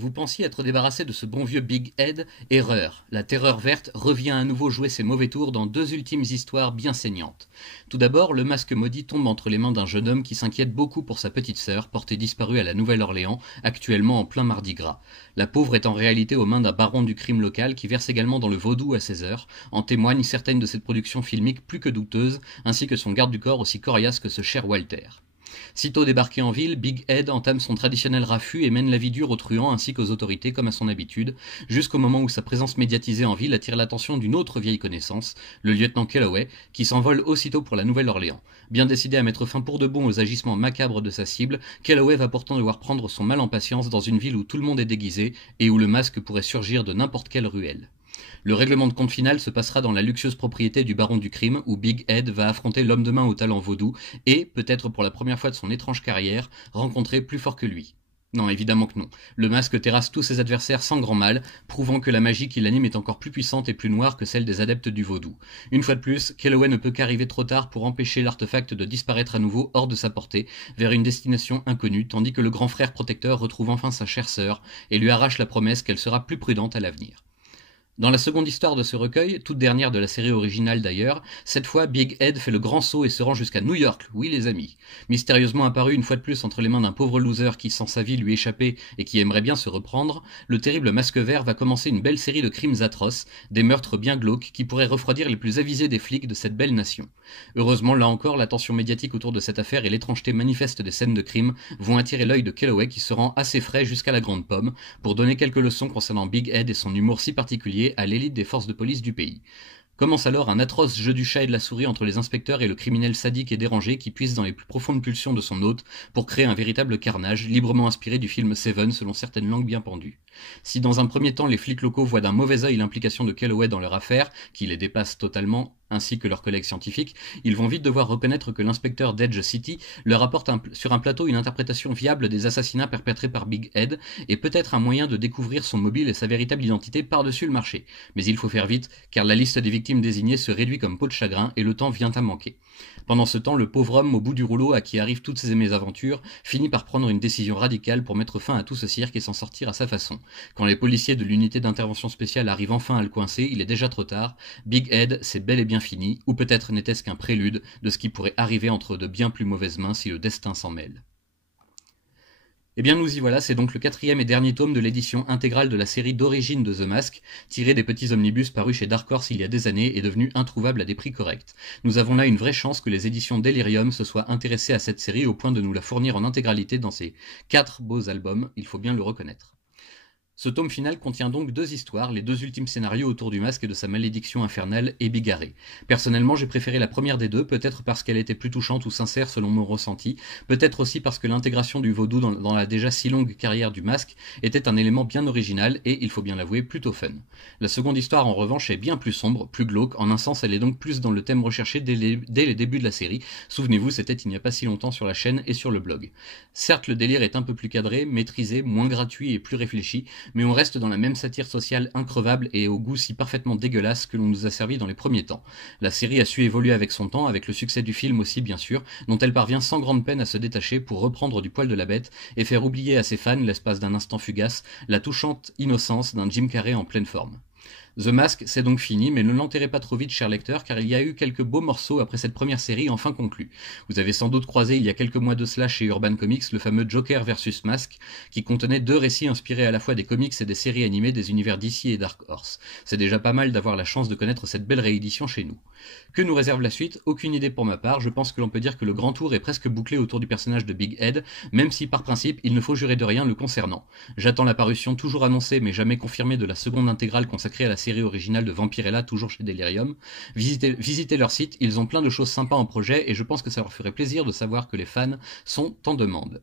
Vous pensiez être débarrassé de ce bon vieux Big Ed? Erreur. La terreur verte revient à nouveau jouer ses mauvais tours dans deux ultimes histoires bien saignantes. Tout d'abord, le masque maudit tombe entre les mains d'un jeune homme qui s'inquiète beaucoup pour sa petite sœur, portée disparue à la Nouvelle-Orléans, actuellement en plein Mardi Gras. La pauvre est en réalité aux mains d'un baron du crime local qui verse également dans le vaudou à ses heures. En témoignent certaines de cette production filmique plus que douteuse, ainsi que son garde du corps aussi coriace que ce cher Walter. Sitôt débarqué en ville, Big Ed entame son traditionnel raffut et mène la vie dure aux truands ainsi qu'aux autorités comme à son habitude, jusqu'au moment où sa présence médiatisée en ville attire l'attention d'une autre vieille connaissance, le lieutenant Kelloway, qui s'envole aussitôt pour la Nouvelle-Orléans. Bien décidé à mettre fin pour de bon aux agissements macabres de sa cible, Kelloway va pourtant devoir prendre son mal en patience dans une ville où tout le monde est déguisé et où le masque pourrait surgir de n'importe quelle ruelle. Le règlement de compte final se passera dans la luxueuse propriété du baron du crime, où Big Ed va affronter l'homme de main au talent vaudou et, peut-être pour la première fois de son étrange carrière, rencontrer plus fort que lui. Non, évidemment que non. Le masque terrasse tous ses adversaires sans grand mal, prouvant que la magie qui l'anime est encore plus puissante et plus noire que celle des adeptes du vaudou. Une fois de plus, Kelloway ne peut qu'arriver trop tard pour empêcher l'artefact de disparaître à nouveau hors de sa portée, vers une destination inconnue, tandis que le grand frère protecteur retrouve enfin sa chère sœur et lui arrache la promesse qu'elle sera plus prudente à l'avenir. Dans la seconde histoire de ce recueil, toute dernière de la série originale d'ailleurs, cette fois Big Ed fait le grand saut et se rend jusqu'à New York, oui les amis. Mystérieusement apparu une fois de plus entre les mains d'un pauvre loser qui sent sa vie lui échapper et qui aimerait bien se reprendre, le terrible masque vert va commencer une belle série de crimes atroces, des meurtres bien glauques qui pourraient refroidir les plus avisés des flics de cette belle nation. Heureusement, là encore, l'attention médiatique autour de cette affaire et l'étrangeté manifeste des scènes de crime vont attirer l'œil de Kelloway qui se rend assez frais jusqu'à la grande pomme pour donner quelques leçons concernant Big Ed et son humour si particulier à l'élite des forces de police du pays. Commence alors un atroce jeu du chat et de la souris entre les inspecteurs et le criminel sadique et dérangé qui puise dans les plus profondes pulsions de son hôte pour créer un véritable carnage, librement inspiré du film Seven selon certaines langues bien pendues. Si dans un premier temps les flics locaux voient d'un mauvais œil l'implication de Kelloway dans leur affaire, qui les dépasse totalement, ainsi que leurs collègues scientifiques, ils vont vite devoir reconnaître que l'inspecteur d'Edge City leur apporte sur un plateau une interprétation viable des assassinats perpétrés par Big Ed et peut-être un moyen de découvrir son mobile et sa véritable identité par-dessus le marché. Mais il faut faire vite, car la liste des victimes désignées se réduit comme peau de chagrin et le temps vient à manquer. Pendant ce temps, le pauvre homme au bout du rouleau à qui arrivent toutes ces mésaventures finit par prendre une décision radicale pour mettre fin à tout ce cirque et s'en sortir à sa façon. Quand les policiers de l'unité d'intervention spéciale arrivent enfin à le coincer, il est déjà trop tard. Big Ed, c'est bel et bien fini, ou peut-être n'était-ce qu'un prélude de ce qui pourrait arriver entre de bien plus mauvaises mains si le destin s'en mêle. Eh bien nous y voilà, c'est donc le quatrième et dernier tome de l'édition intégrale de la série d'origine de The Mask, tiré des petits omnibus parus chez Dark Horse il y a des années et devenu introuvable à des prix corrects. Nous avons là une vraie chance que les éditions Delirium se soient intéressées à cette série au point de nous la fournir en intégralité dans ces 4 beaux albums, il faut bien le reconnaître. Ce tome final contient donc deux histoires, les deux ultimes scénarios autour du masque et de sa malédiction infernale et bigarrée. Personnellement, j'ai préféré la première des deux, peut-être parce qu'elle était plus touchante ou sincère selon mon ressenti, peut-être aussi parce que l'intégration du vaudou dans la déjà si longue carrière du masque était un élément bien original et, il faut bien l'avouer, plutôt fun. La seconde histoire en revanche est bien plus sombre, plus glauque, en un sens elle est donc plus dans le thème recherché dès les débuts de la série. Souvenez-vous, c'était il n'y a pas si longtemps sur la chaîne et sur le blog. Certes, le délire est un peu plus cadré, maîtrisé, moins gratuit et plus réfléchi, mais on reste dans la même satire sociale increvable et au goût si parfaitement dégueulasse que l'on nous a servi dans les premiers temps. La série a su évoluer avec son temps, avec le succès du film aussi bien sûr, dont elle parvient sans grande peine à se détacher pour reprendre du poil de la bête et faire oublier à ses fans, l'espace d'un instant fugace, la touchante innocence d'un Jim Carrey en pleine forme. The Mask, c'est donc fini, mais ne l'enterrez pas trop vite, cher lecteur, car il y a eu quelques beaux morceaux après cette première série enfin conclue. Vous avez sans doute croisé il y a quelques mois de cela chez Urban Comics le fameux Joker vs Mask, qui contenait deux récits inspirés à la fois des comics et des séries animées des univers DC et Dark Horse. C'est déjà pas mal d'avoir la chance de connaître cette belle réédition chez nous. Que nous réserve la suite? Aucune idée pour ma part, je pense que l'on peut dire que le grand tour est presque bouclé autour du personnage de Big Ed, même si par principe il ne faut jurer de rien le concernant. J'attends la parution toujours annoncée mais jamais confirmée de la seconde intégrale consacrée à la série originale de Vampirella, toujours chez Delirium. Visitez leur site, ils ont plein de choses sympas en projet et je pense que ça leur ferait plaisir de savoir que les fans sont en demande.